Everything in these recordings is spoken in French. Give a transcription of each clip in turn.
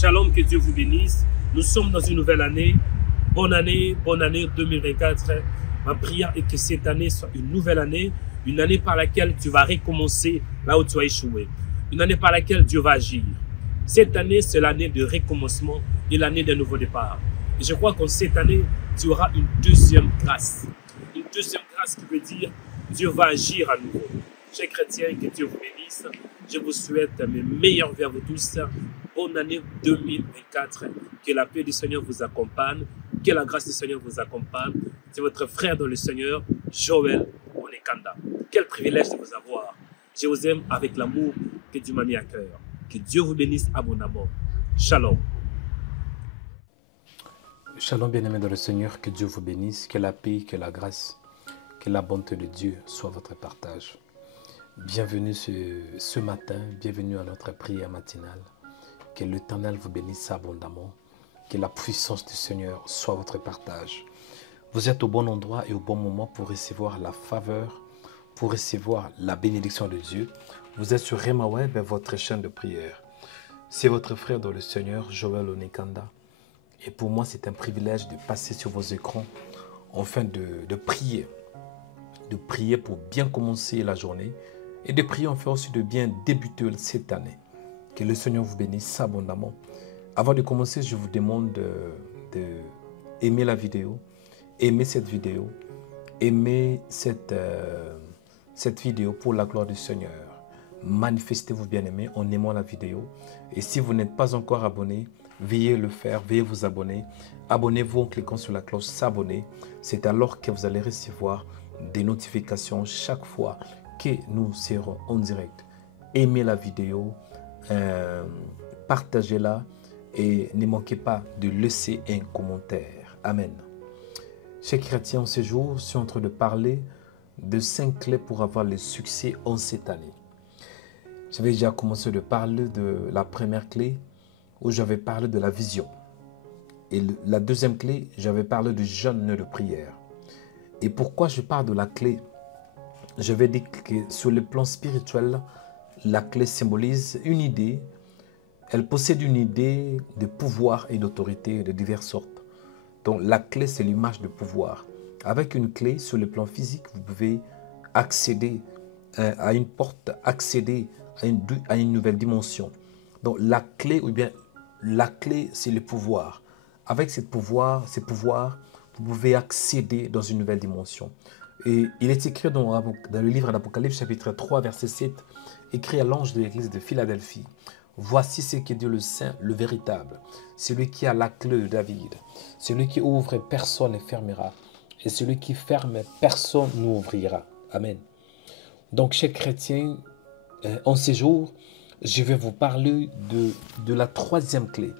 Shalom, que Dieu vous bénisse. Nous sommes dans une nouvelle année. Bonne année 2024. Ma prière est que cette année soit une année par laquelle tu vas recommencer là où tu as échoué. Une année par laquelle Dieu va agir. Cette année, c'est l'année de recommencement et l'année d'un nouveau départ. Et je crois qu'en cette année, tu auras une deuxième grâce. Une deuxième grâce qui veut dire Dieu va agir à nouveau. Chers chrétiens, que Dieu vous bénisse. Je vous souhaite mes meilleurs vœux à vous tous. Bonne année 2024. Que la paix du Seigneur vous accompagne. Que la grâce du Seigneur vous accompagne. C'est votre frère dans le Seigneur, Joël Onekanda. Quel privilège de vous avoir. Je vous aime avec l'amour que Dieu m'a mis à cœur. Que Dieu vous bénisse abondamment. Shalom. Shalom bien-aimés dans le Seigneur, que Dieu vous bénisse, que la paix, que la grâce, que la bonté de Dieu soit votre partage. Bienvenue ce matin, bienvenue à notre prière matinale. Que l'Éternel vous bénisse abondamment, que la puissance du Seigneur soit votre partage. Vous êtes au bon endroit et au bon moment pour recevoir la faveur, pour recevoir la bénédiction de Dieu. Vous êtes sur Rema Web, votre chaîne de prière. C'est votre frère dans le Seigneur, Joël Onekanda. Et pour moi, c'est un privilège de passer sur vos écrans afin de prier. De prier pour bien commencer la journée et de prier enfin aussi de bien débuter cette année. Que le Seigneur vous bénisse abondamment. Avant de commencer, je vous demande d'aimer la vidéo, aimer cette vidéo, aimer cette vidéo pour la gloire du Seigneur. Manifestez-vous bien-aimés en aimant la vidéo. Et si vous n'êtes pas encore abonné, veuillez le faire, veuillez vous abonner. Abonnez-vous en cliquant sur la cloche s'abonner. C'est alors que vous allez recevoir des notifications chaque fois que nous serons en direct. Aimez la vidéo, partagez-la et ne manquez pas de laisser un commentaire. Amen. Chers chrétiens, ce jour, je suis en train de parler de 5 clés pour avoir le succès en cette année. J'avais déjà commencé de parler de la première clé où j'avais parlé de la vision. Et la deuxième clé, j'avais parlé du jeûne et de prière. Et pourquoi je parle de la clé? Je vais dire que sur le plan spirituel, la clé symbolise une idée. Elle possède une idée de pouvoir et d'autorité de diverses sortes. Donc la clé, c'est l'image de pouvoir. Avec une clé, sur le plan physique, vous pouvez accéder à une porte, accéder à une nouvelle dimension. Donc la clé, ou bien la clé, c'est le pouvoir. Avec ces pouvoirs, vous pouvez accéder dans une nouvelle dimension. Et il est écrit dans le livre d'Apocalypse, chapitre 3, verset 7, écrit à l'ange de l'église de Philadelphie. Voici ce que dit le Saint, le véritable, celui qui a la clé de David, celui qui ouvre, personne ne fermera, et celui qui ferme, personne n'ouvrira. Amen. Donc, chers chrétiens, en ces jours, je vais vous parler de la troisième clé.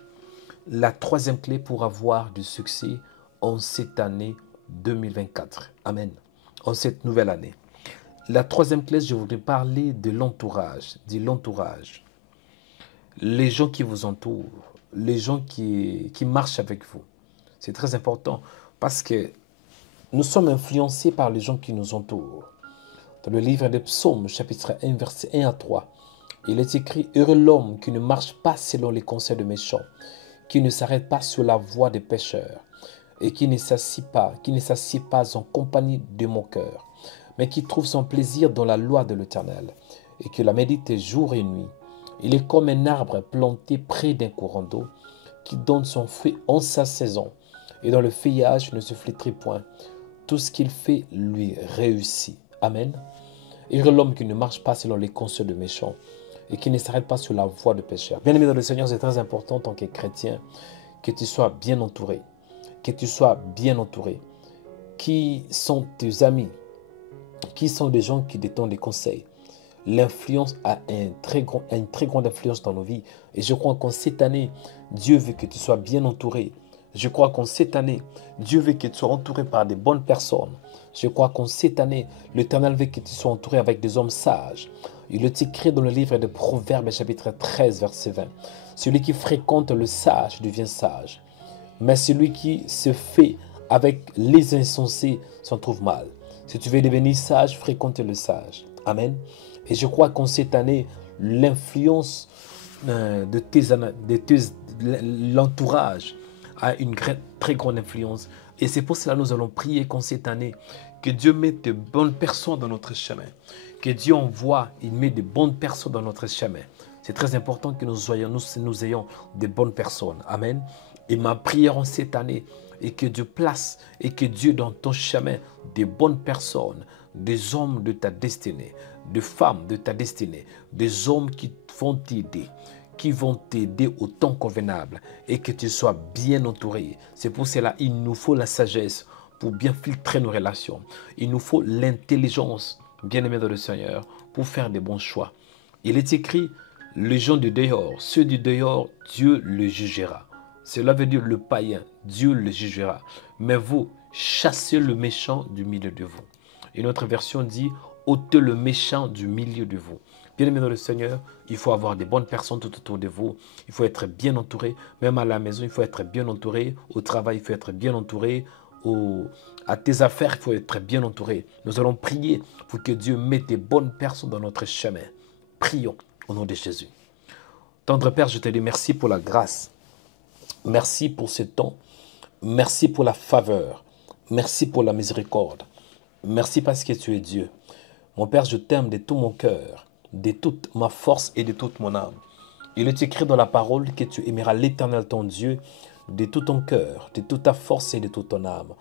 La troisième clé pour avoir du succès en cette année 2024. Amen. En cette nouvelle année. La troisième clé, je voudrais parler de l'entourage. Les gens qui vous entourent, les gens qui marchent avec vous. C'est très important parce que nous sommes influencés par les gens qui nous entourent. Dans le livre des Psaumes, chapitre 1, verset 1 à 3, il est écrit « Heureux l'homme qui ne marche pas selon les conseils de méchants, qui ne s'arrête pas sur la voie des pécheurs, et qui ne s'assied pas en compagnie de moqueurs, mais qui trouve son plaisir dans la loi de l'Éternel, et qui la médite jour et nuit. Il est comme un arbre planté près d'un courant d'eau, qui donne son fruit en sa saison, et dans le feuillage ne se flétrit point. Tout ce qu'il fait lui réussit. » Amen. Heureux l'homme qui ne marche pas selon les conseils de méchants, et qui ne s'arrête pas sur la voie de pécheurs. Bien-aimé dans le Seigneur, c'est très important en tant que chrétien que tu sois bien entouré. Que tu sois bien entouré. Qui sont tes amis? Qui sont des gens qui te donnent des conseils? L'influence a une très grande influence dans nos vies. Et je crois qu'en cette année, Dieu veut que tu sois bien entouré. Je crois qu'en cette année, Dieu veut que tu sois entouré par des bonnes personnes. Je crois qu'en cette année, l'Éternel veut que tu sois entouré avec des hommes sages. Il est écrit dans le livre de Proverbes, chapitre 13, verset 20. Celui qui fréquente le sage devient sage. Mais celui qui se fait avec les insensés s'en trouve mal. Si tu veux devenir sage, fréquente le sage. Amen. Et je crois qu'en cette année, l'influence de l'entourage a une très grande influence. Et c'est pour cela que nous allons prier qu'en cette année, que Dieu mette de bonnes personnes dans notre chemin. Que Dieu envoie, il met de bonnes personnes dans notre chemin. C'est très important que nous ayons de bonnes personnes. Amen. Et ma prière en cette année est que Dieu place et que Dieu dans ton chemin des bonnes personnes, des hommes de ta destinée, des femmes de ta destinée, des hommes qui vont t'aider au temps convenable et que tu sois bien entouré. C'est pour cela qu'il nous faut la sagesse pour bien filtrer nos relations. Il nous faut l'intelligence, bien-aimé dans le Seigneur, pour faire des bons choix. Il est écrit, les gens du dehors, ceux du dehors, Dieu le jugera. Cela veut dire le païen, Dieu le jugera. Mais vous, chassez le méchant du milieu de vous. Une autre version dit, ôtez le méchant du milieu de vous. Bien-aimé dans le Seigneur, il faut avoir des bonnes personnes tout autour de vous. Il faut être bien entouré. Même à la maison, il faut être bien entouré. Au travail, il faut être bien entouré. À tes affaires, il faut être bien entouré. Nous allons prier pour que Dieu mette des bonnes personnes dans notre chemin. Prions au nom de Jésus. Tendre Père, je te dis merci pour la grâce. Merci pour ce temps. Merci pour la faveur. Merci pour la miséricorde. Merci parce que tu es Dieu. Mon Père, je t'aime de tout mon cœur, de toute ma force et de toute mon âme. Il est écrit dans la parole que tu aimeras l'Éternel ton Dieu de tout ton cœur, de toute ta force et de toute ton âme.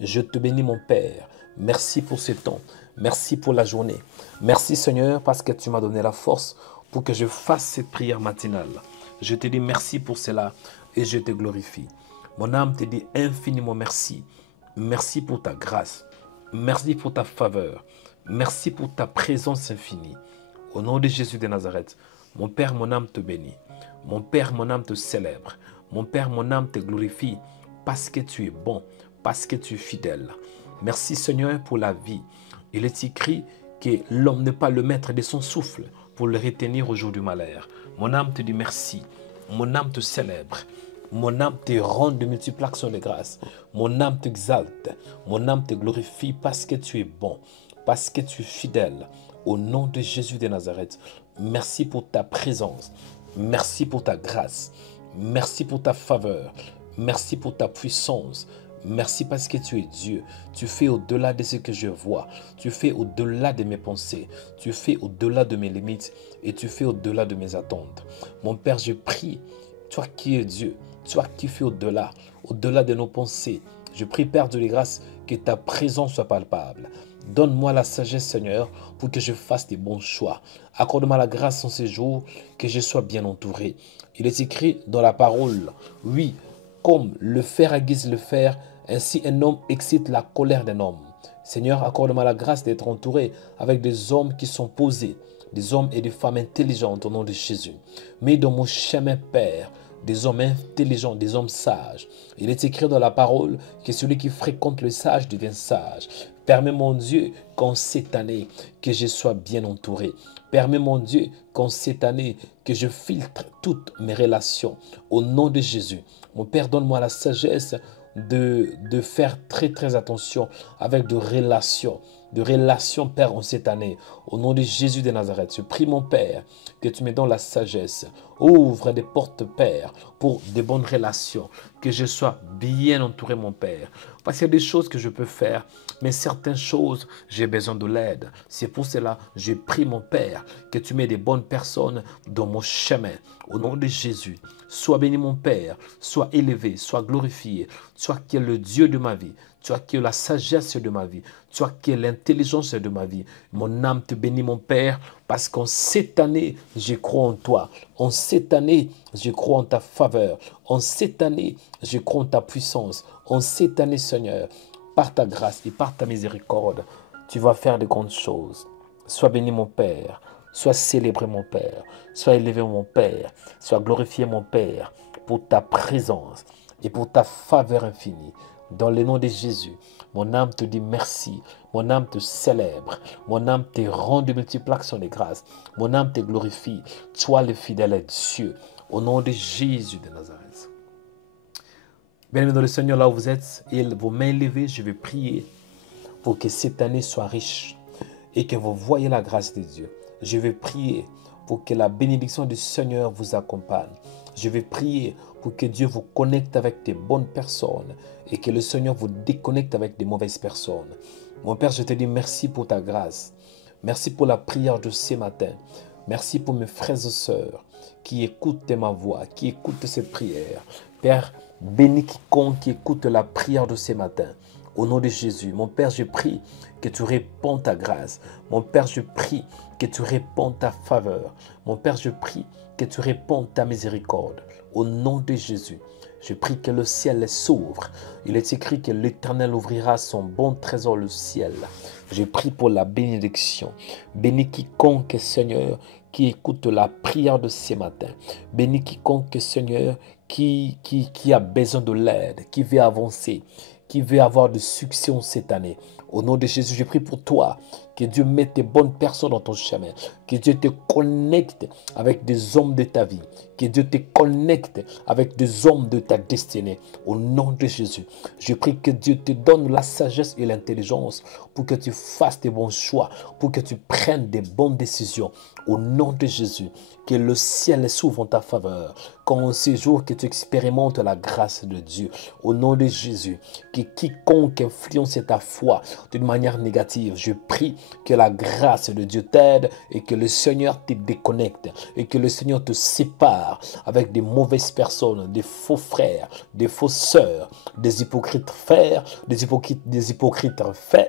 Je te bénis mon Père. Merci pour ce temps. Merci pour la journée. Merci Seigneur parce que tu m'as donné la force pour que je fasse cette prière matinale. Je te dis merci pour cela et je te glorifie. Mon âme te dit infiniment merci. Merci pour ta grâce. Merci pour ta faveur. Merci pour ta présence infinie. Au nom de Jésus de Nazareth, mon Père, mon âme te bénit. Mon Père, mon âme te célèbre. Mon Père, mon âme te glorifie parce que tu es bon, parce que tu es fidèle. Merci Seigneur pour la vie. Il est écrit que l'homme n'est pas le maître de son souffle pour le retenir au jour du malheur. Mon âme te dit merci. Mon âme te célèbre. Mon âme te rend de multiples actions de grâce. Mon âme t'exalte. Mon âme te glorifie parce que tu es bon, parce que tu es fidèle. Au nom de Jésus de Nazareth, merci pour ta présence. Merci pour ta grâce. Merci pour ta faveur. Merci pour ta puissance. Merci parce que tu es Dieu. Tu fais au-delà de ce que je vois. Tu fais au-delà de mes pensées. Tu fais au-delà de mes limites. Et tu fais au-delà de mes attentes. Mon Père, je prie, toi qui es Dieu, toi qui fais au-delà de nos pensées. Je prie, Père de grâce, que ta présence soit palpable. Donne-moi la sagesse, Seigneur, pour que je fasse des bons choix. Accorde-moi la grâce en ces jours, que je sois bien entouré. Il est écrit dans la parole, oui, comme le fer aiguise le fer, ainsi un homme excite la colère d'un homme. Seigneur, accorde-moi la grâce d'être entouré avec des hommes qui sont posés, des hommes et des femmes intelligentes au nom de Jésus. Mets dans mon chemin, Père, des hommes intelligents, des hommes sages. Il est écrit dans la parole que celui qui fréquente le sage devient sage. Permets, mon Dieu, qu'en cette année, que je sois bien entouré. Permets, mon Dieu, qu'en cette année, que je filtre toutes mes relations. Au nom de Jésus, mon Père, donne-moi la sagesse de faire très très attention avec de relations, Père, en cette année. Au nom de Jésus de Nazareth, je prie, mon Père, que tu me donnes la sagesse. Ouvre des portes, Père, pour des bonnes relations, que je sois bien entouré, mon Père. Parce qu'il y a des choses que je peux faire, mais certaines choses, j'ai besoin de l'aide. C'est pour cela, je prie, mon Père, que tu mets des bonnes personnes dans mon chemin. Au nom de Jésus, sois béni, mon Père, sois élevé, sois glorifié, toi qui es le Dieu de ma vie, toi qui es la sagesse de ma vie, toi qui es l'intelligence de ma vie. Mon âme te bénit, mon Père, parce qu'en cette année, je crois en toi. En cette année, je crois en ta faveur. En cette année, je crois en ta puissance. En cette année, Seigneur, par ta grâce et par ta miséricorde, tu vas faire de grandes choses. Sois béni, mon Père. Sois célébré, mon Père. Sois élevé, mon Père. Sois glorifié, mon Père, pour ta présence et pour ta faveur infinie. Dans le nom de Jésus, mon âme te dit merci. Mon âme te célèbre. Mon âme te rend de multiples actions de grâce. Mon âme te glorifie. Toi le fidèle Dieu. Au nom de Jésus de Nazareth. Bien-aimés dans le Seigneur, là où vous êtes, et vos mains levées, je vais prier pour que cette année soit riche et que vous voyez la grâce de Dieu. Je vais prier pour que la bénédiction du Seigneur vous accompagne. Je vais prier pour que Dieu vous connecte avec des bonnes personnes et que le Seigneur vous déconnecte avec des mauvaises personnes. Mon Père, je te dis merci pour ta grâce. Merci pour la prière de ce matin. Merci pour mes frères et sœurs qui écoutent ma voix, qui écoutent cette prière. Père, bénis quiconque qui écoute la prière de ce matin. Au nom de Jésus, mon Père, je prie que tu réponds ta grâce. Mon Père, je prie que tu réponds ta faveur. Mon Père, je prie que tu réponds ta miséricorde. Au nom de Jésus, je prie que le ciel s'ouvre. Il est écrit que l'Éternel ouvrira son bon trésor, le ciel. Je prie pour la bénédiction. Bénis quiconque, Seigneur, qui écoute la prière de ce matin. Bénis quiconque, Seigneur, qui a besoin de l'aide, qui veut avancer, qui veut avoir du succès en cette année. Au nom de Jésus, je prie pour toi. Que Dieu mette des bonnes personnes dans ton chemin. Que Dieu te connecte avec des hommes de ta vie. Que Dieu te connecte avec des hommes de ta destinée. Au nom de Jésus, je prie que Dieu te donne la sagesse et l'intelligence pour que tu fasses des bons choix, pour que tu prennes des bonnes décisions. Au nom de Jésus, que le ciel s'ouvre en ta faveur. Qu'en ces jours que tu expérimentes la grâce de Dieu. Au nom de Jésus, que quiconque influence ta foi d'une manière négative, je prie que la grâce de Dieu t'aide et que le Seigneur te déconnecte et que le Seigneur te sépare avec des mauvaises personnes, des faux frères, des fausses sœurs, des hypocrites frères, des hypocrites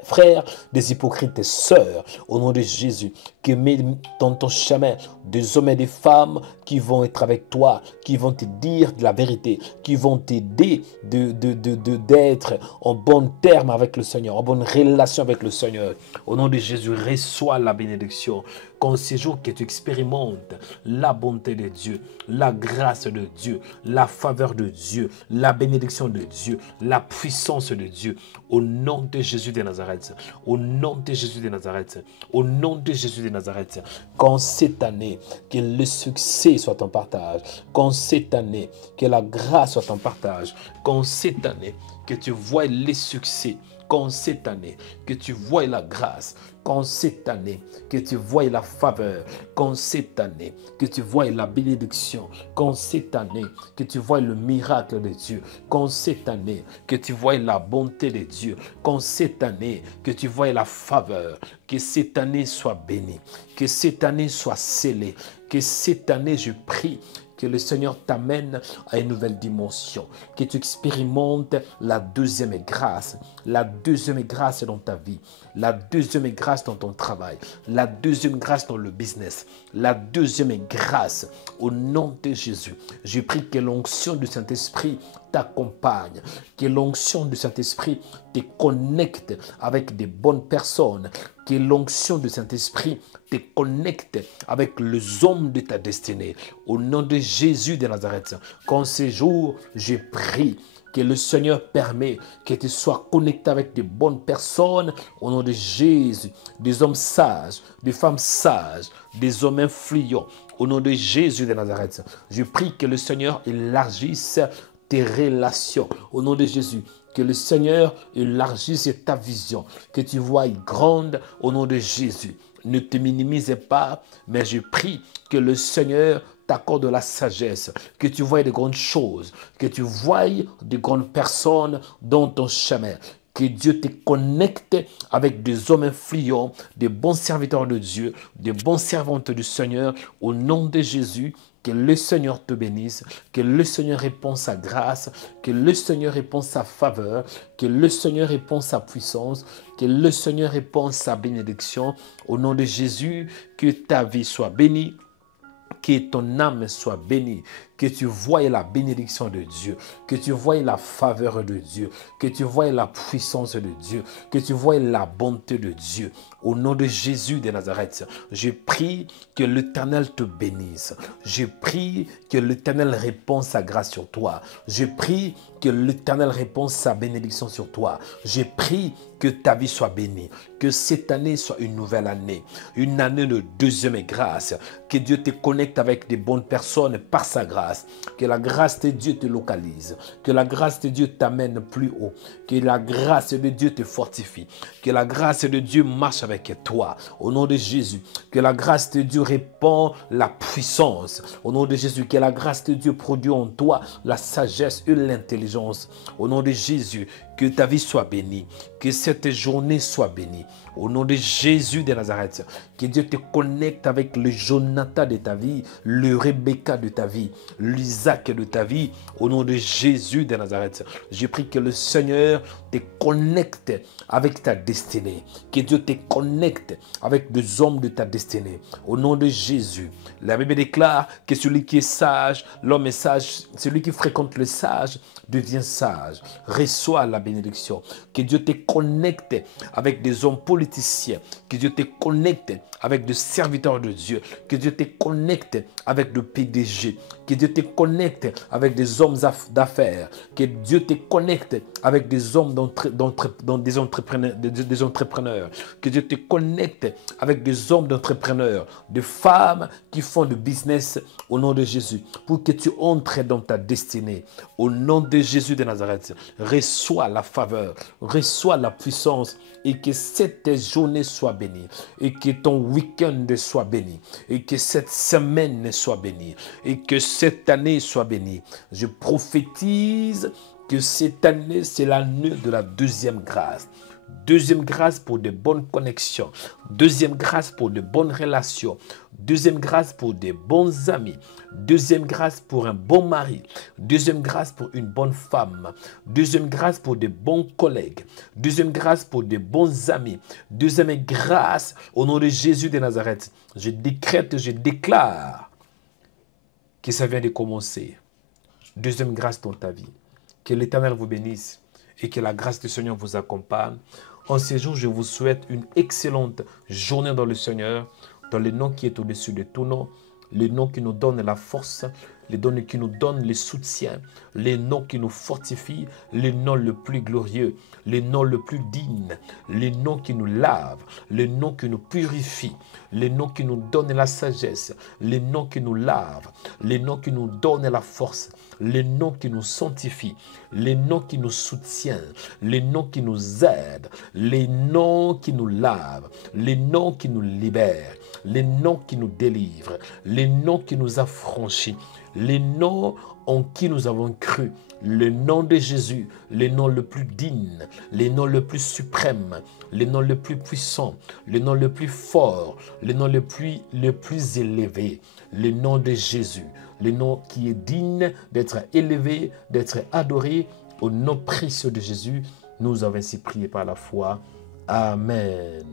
frères, des hypocrites sœurs. Au nom de Jésus, que mets dans ton chemin des hommes et des femmes qui vont être avec toi, qui vont te dire de la vérité, qui vont t'aider d'être en bon terme avec le Seigneur, en bonne relation avec le Seigneur. Au nom de Jésus, reçois la bénédiction. Qu'en ces jours que tu expérimentes la bonté de Dieu, la grâce de Dieu, la faveur de Dieu, la bénédiction de Dieu, la puissance de Dieu. Au nom de Jésus de Nazareth, au nom de Jésus de Nazareth, au nom de Jésus de Nazareth, qu'en cette année, que le succès soit en partage, qu'en cette année, que la grâce soit en partage, qu'en cette année, que tu vois les succès, qu'en cette année, que tu vois la grâce, qu'en cette année, que tu vois la faveur, qu'en cette année, que tu vois la bénédiction, qu'en cette année, que tu vois le miracle de Dieu, qu'en cette année, que tu vois la bonté de Dieu, qu'en cette année, que tu vois la faveur, que cette année soit bénie, que cette année soit scellée, que cette année, je prie, que le Seigneur t'amène à une nouvelle dimension, que tu expérimentes la deuxième grâce dans ta vie, la deuxième grâce dans ton travail, la deuxième grâce dans le business, la deuxième grâce au nom de Jésus. Je prie que l'onction du Saint-Esprit t'accompagne, que l'onction du Saint-Esprit te connecte avec des bonnes personnes, que l'onction du Saint-Esprit te connecte avec les hommes de ta destinée. Au nom de Jésus de Nazareth, qu'en ces jours, je prie que le Seigneur permet que tu sois connecté avec de bonnes personnes au nom de Jésus, des hommes sages, des femmes sages, des hommes influents. Au nom de Jésus de Nazareth, je prie que le Seigneur élargisse tes relations. Au nom de Jésus, que le Seigneur élargisse ta vision, que tu vois grande au nom de Jésus. Ne te minimise pas, mais je prie que le Seigneur t'accorde la sagesse, que tu vois de grandes choses, que tu vois de grandes personnes dans ton chemin. Que Dieu te connecte avec des hommes influents, des bons serviteurs de Dieu, des bons servantes du Seigneur. Au nom de Jésus, que le Seigneur te bénisse, que le Seigneur réponde sa grâce, que le Seigneur réponde sa faveur, que le Seigneur réponde sa puissance, que le Seigneur réponde sa bénédiction. Au nom de Jésus, que ta vie soit bénie, que ton âme soit bénie, que tu voies la bénédiction de Dieu, que tu voies la faveur de Dieu, que tu voies la puissance de Dieu, que tu voies la bonté de Dieu. Au nom de Jésus de Nazareth, je prie que l'Éternel te bénisse. Je prie que l'Éternel réponde sa grâce sur toi. Je prie que l'Éternel réponde sa bénédiction sur toi. Je prie que ta vie soit bénie, que cette année soit une nouvelle année, une année de deuxième grâce, que Dieu te connecte avec des bonnes personnes par sa grâce. grâce. Que la grâce de Dieu te localise. Que la grâce de Dieu t'amène plus haut. Que la grâce de Dieu te fortifie. Que la grâce de Dieu marche avec toi. Au nom de Jésus. Que la grâce de Dieu répand la puissance. Au nom de Jésus. Que la grâce de Dieu produit en toi la sagesse et l'intelligence. Au nom de Jésus. Que ta vie soit bénie. Que cette journée soit bénie. Au nom de Jésus de Nazareth. Que Dieu te connecte avec le Jonathan de ta vie, le Rebecca de ta vie, l'Isaac de ta vie. Au nom de Jésus de Nazareth. Je prie que le Seigneur te connecte avec ta destinée. Que Dieu te connecte avec des hommes de ta destinée. Au nom de Jésus. La Bible déclare que celui qui est sage, l'homme est sage, celui qui fréquente le sage devient sage. Reçois la bénédiction. Que Dieu te connecte avec des hommes politiciens. Que Dieu te connecte avec des serviteurs de Dieu. Que Dieu te connecte avec des PDG. Que Dieu te connecte avec des hommes d'affaires. Que Dieu te connecte avec des hommes des entrepreneurs. Que Dieu te connecte avec des hommes d'entrepreneurs, des femmes qui font du business au nom de Jésus. Pour que tu entres dans ta destinée. Au nom de Jésus de Nazareth, reçois la faveur, reçois la puissance et que cette journée soit bénie et que ton week-end soit béni et que cette semaine soit bénie et que cette année soit bénie. Je prophétise que cette année, c'est l'année de la deuxième grâce. Deuxième grâce pour de bonnes connexions. Deuxième grâce pour de bonnes relations. Deuxième grâce pour de bons amis. Deuxième grâce pour un bon mari. Deuxième grâce pour une bonne femme. Deuxième grâce pour de bons collègues. Deuxième grâce pour de bons amis. Deuxième grâce au nom de Jésus de Nazareth. Je décrète, je déclare que ça vient de commencer. Deuxième grâce dans ta vie. Que l'Éternel vous bénisse et que la grâce du Seigneur vous accompagne. En ces jours, je vous souhaite une excellente journée dans le Seigneur, dans le nom qui est au-dessus de tout nom, le nom qui nous donne la force, le nom qui nous donne le soutien, le nom qui nous fortifie, le nom le plus glorieux, le nom le plus digne, le nom qui nous lave, le nom qui nous purifie, le nom qui nous donne la sagesse, le nom qui nous lave, le nom qui nous donne la force, le nom qui nous sanctifie, le nom qui nous soutient, le nom qui nous aide, le nom qui nous lave, le nom qui nous libère, le nom qui nous délivre, le nom qui nous affranchit, le nom en qui nous avons cru, le nom de Jésus, le nom le plus digne, le nom le plus suprême, le nom le plus puissant, le nom le plus fort, le nom le plus élevé, le nom de Jésus, le nom qui est digne d'être élevé, d'être adoré. Au nom précieux de Jésus, nous avons ainsi prié par la foi. Amen.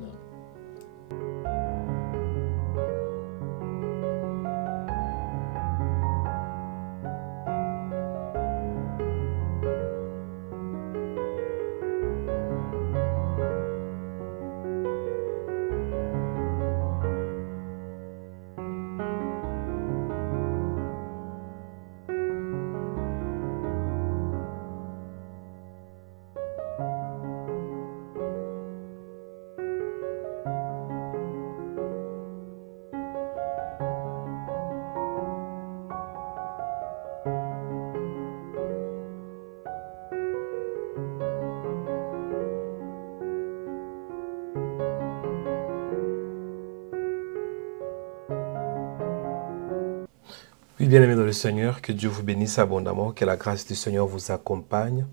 Oui, bien-aimés dans le Seigneur, que Dieu vous bénisse abondamment, que la grâce du Seigneur vous accompagne.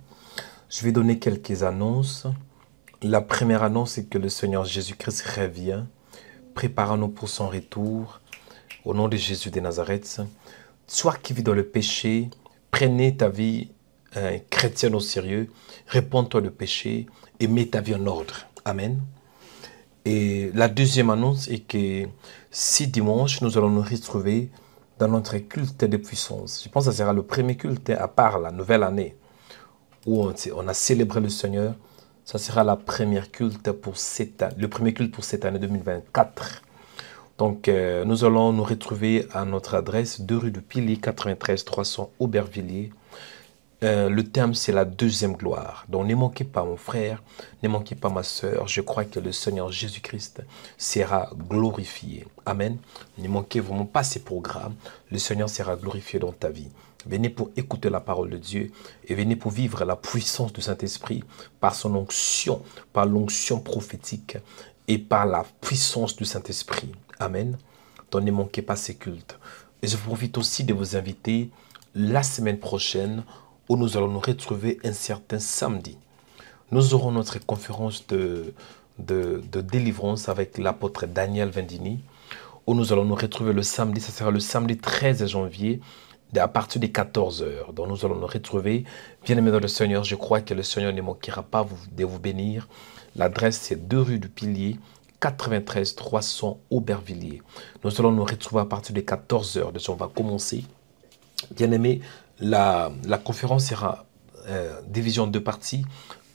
Je vais donner quelques annonces. La première annonce, c'est que le Seigneur Jésus-Christ revient. Préparons-nous pour son retour. Au nom de Jésus de Nazareth. Toi qui vis dans le péché, prenez ta vie chrétienne au sérieux, réponds-toi le péché et mets ta vie en ordre. Amen. Et la deuxième annonce est que si dimanche, nous allons nous retrouver dans notre culte de puissance. Je pense que ce sera le premier culte à part la nouvelle année où on a célébré le Seigneur. Ça sera la première culte pour le premier culte pour cette année 2024. Donc, nous allons nous retrouver à notre adresse 2 rue du Pilier, 93 300 Aubervilliers. Le terme, c'est la deuxième gloire. Donc, ne manquez pas, mon frère, ne manquez pas, ma soeur. Je crois que le Seigneur Jésus-Christ sera glorifié. Amen. Ne manquez vraiment pas ces programmes. Le Seigneur sera glorifié dans ta vie. Venez pour écouter la parole de Dieu et venez pour vivre la puissance du Saint-Esprit par son onction, par l'onction prophétique et par la puissance du Saint-Esprit. Amen. Donc, ne manquez pas ces cultes. Et je profite aussi de vous inviter la semaine prochaine où nous allons nous retrouver un certain samedi. Nous aurons notre conférence de délivrance avec l'apôtre Daniel Vendini, où nous allons nous retrouver le samedi. Ça sera le samedi 13 janvier, à partir de 14 h. Donc nous allons nous retrouver. Bien-aimés dans le Seigneur, je crois que le Seigneur ne manquera pas de vous bénir. L'adresse, c'est 2 rue du Pilier, 93 300 Aubervilliers. Nous allons nous retrouver à partir de 14 h. Donc on va commencer. Bien-aimés, la conférence sera divisée en deux parties.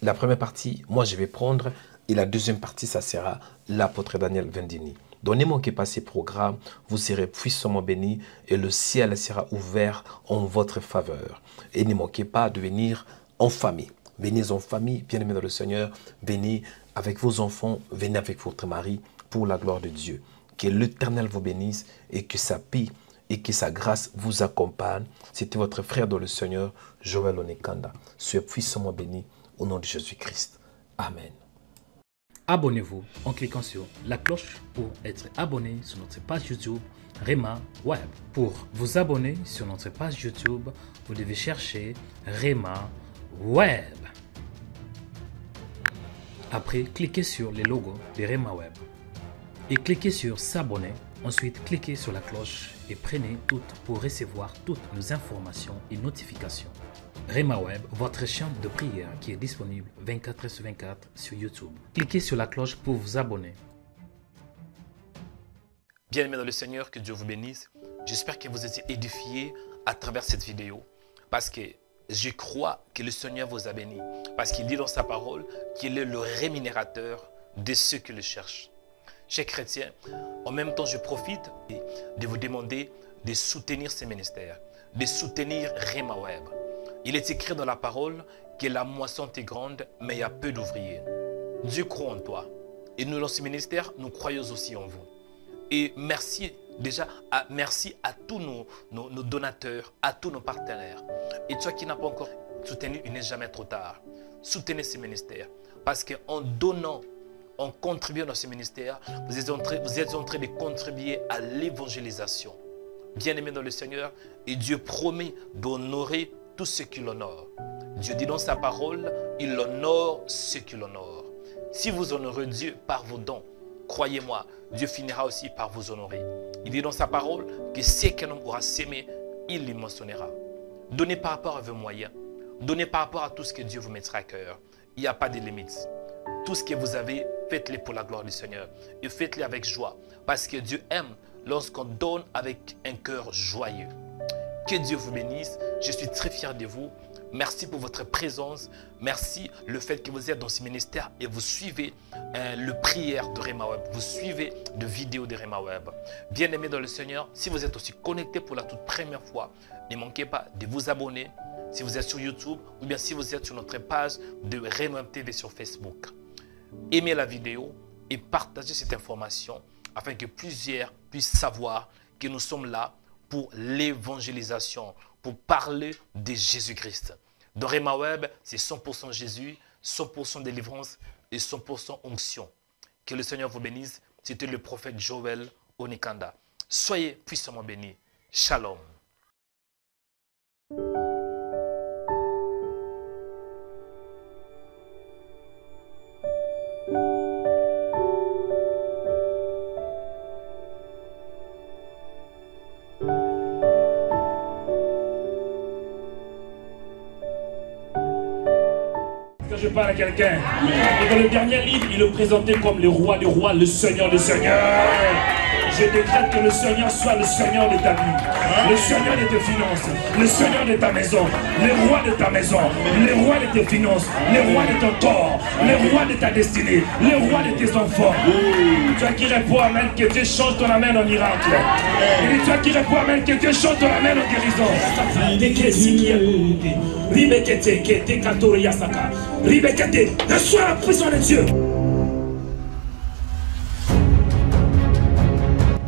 La première partie, moi je vais prendre, et la deuxième partie, ça sera l'apôtre Daniel Vendini. Donc ne manquez pas ces programmes, vous serez puissamment bénis et le ciel sera ouvert en votre faveur. Et ne manquez pas de venir en famille. Venez en famille, bien-aimés dans le Seigneur, venez avec vos enfants, venez avec votre mari pour la gloire de Dieu. Que l'Éternel vous bénisse et que sa paix et que sa grâce vous accompagne. C'était votre frère dans le Seigneur, Joël Onekanda. Soyez puissamment béni au nom de Jésus-Christ. Amen. Abonnez-vous en cliquant sur la cloche pour être abonné sur notre page YouTube Rema Web. Pour vous abonner sur notre page YouTube, vous devez chercher Rema Web. Après, cliquez sur le logo de Rema Web et cliquez sur s'abonner. Ensuite, cliquez sur la cloche et prenez toutes pour recevoir toutes nos informations et notifications. Rema Web, votre chaîne de prière qui est disponible 24h/24 sur YouTube. Cliquez sur la cloche pour vous abonner. Bien-aimés dans le Seigneur, que Dieu vous bénisse. J'espère que vous êtes édifiés à travers cette vidéo. Parce que je crois que le Seigneur vous a béni. Parce qu'il dit dans sa parole qu'il est le rémunérateur de ceux qui le cherchent. Chers chrétiens, en même temps, je profite de vous demander de soutenir ces ministères, de soutenir Rema Web. Il est écrit dans la parole que la moisson est grande, mais il y a peu d'ouvriers. Dieu croit en toi. Et nous, dans ce ministère, nous croyons aussi en vous. Et merci merci à tous nos donateurs, à tous nos partenaires. Et toi qui n'as pas encore soutenu, il n'est jamais trop tard. Soutenez ce ministère. Parce qu'en donnant, en contribuant dans ce ministère, vous êtes en train de contribuer à l'évangélisation. Bien-aimés dans le Seigneur, et Dieu promet d'honorer tous ceux qui l'honorent. Dieu dit dans sa parole, il honore ceux qui l'honorent. Si vous honorez Dieu par vos dons, croyez-moi, Dieu finira aussi par vous honorer. Il dit dans sa parole que ce qu'un homme aura sémé, il les mentionnera. Donnez par rapport à vos moyens. Donnez par rapport à tout ce que Dieu vous mettra à cœur. Il n'y a pas de limites. Tout ce que vous avez, faites-le pour la gloire du Seigneur. Et faites-le avec joie. Parce que Dieu aime lorsqu'on donne avec un cœur joyeux. Que Dieu vous bénisse. Je suis très fier de vous. Merci pour votre présence. Merci le fait que vous êtes dans ce ministère et vous suivez le prière de Rema Web. Vous suivez de vidéos de Rema Web. Bien-aimés dans le Seigneur, si vous êtes aussi connecté pour la toute première fois, ne manquez pas de vous abonner si vous êtes sur YouTube ou bien si vous êtes sur notre page de Rema Web TV sur Facebook. Aimez la vidéo et partagez cette information afin que plusieurs puissent savoir que nous sommes là pour l'évangélisation, pour parler de Jésus-Christ. Dans Rema Web, c'est 100% Jésus, 100% délivrance et 100% onction. Que le Seigneur vous bénisse. C'était le prophète Joël Onekanda. Soyez puissamment bénis. Shalom. Je parle à quelqu'un. Et dans le dernier livre, il le présentait comme le roi des rois, le seigneur des seigneurs. Je décrète que le Seigneur soit le Seigneur de ta vie, le Seigneur de tes finances, le Seigneur de ta maison, le roi de ta maison, le roi de tes finances, le roi de ton corps, le roi de ta destinée, le roi de tes enfants. Toi qui réponds amen, que Dieu change ton amen en miracle. Et toi qui réponds amen, que Dieu change ton amen en guérison. Reçois la puissance de Dieu.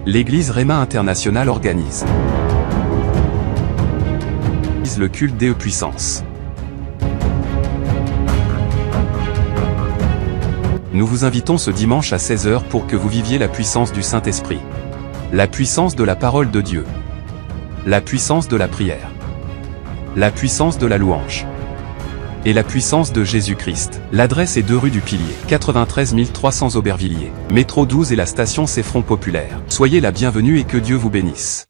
L'église Réma International organise le culte des puissances. Nous vous invitons ce dimanche à 16 h pour que vous viviez la puissance du Saint-Esprit. La puissance de la parole de Dieu. La puissance de la prière. La puissance de la louange. Et la puissance de Jésus-Christ. L'adresse est 2 rue du Pilier, 93 300 Aubervilliers. Métro 12 et la station C'est Front Populaire. Soyez la bienvenue et que Dieu vous bénisse.